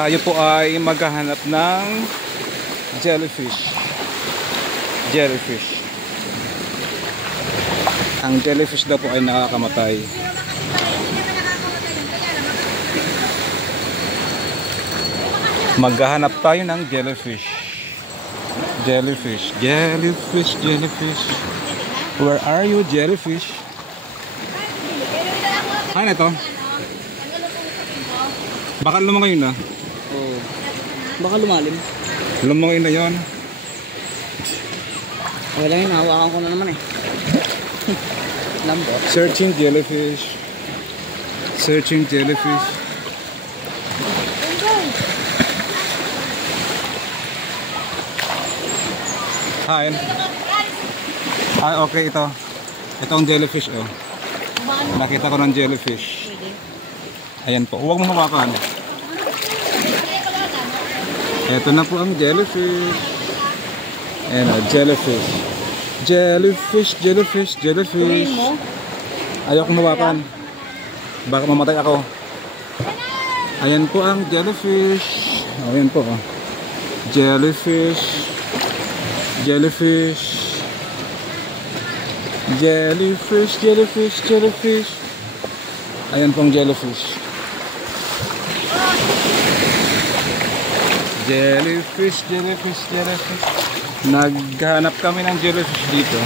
Tayo po ay maghahanap ng jellyfish. Jellyfish. Ang jellyfish daw po ay nakakamatay. Maghahanap tayo ng jellyfish. Jellyfish, jellyfish, jellyfish. Where are you, jellyfish? Ano ito? Baka lumangoy na. Oo. Baka lumalim. Lumangoy na yon. Okay lang yun, hawakan ko na naman eh. Lambot. Searching jellyfish. Searching jellyfish. Hi. Ay, okay ito. Ito ang jellyfish oh. Nakita ko ng jellyfish. Ayan po. Huwag mo hawakan. Ito na po ang jellyfish. Ayan o, jellyfish. Jellyfish, jellyfish, jellyfish. Ayoko hawakan. Baka mamatay ako. Ayan po ang jellyfish. Ayan po oh. Jellyfish. Jellyfish. Jellyfish, jellyfish, jellyfish. Ayan pong jellyfish. Jellyfish, jellyfish, jellyfish. Naghanap kami ng jellyfish dito.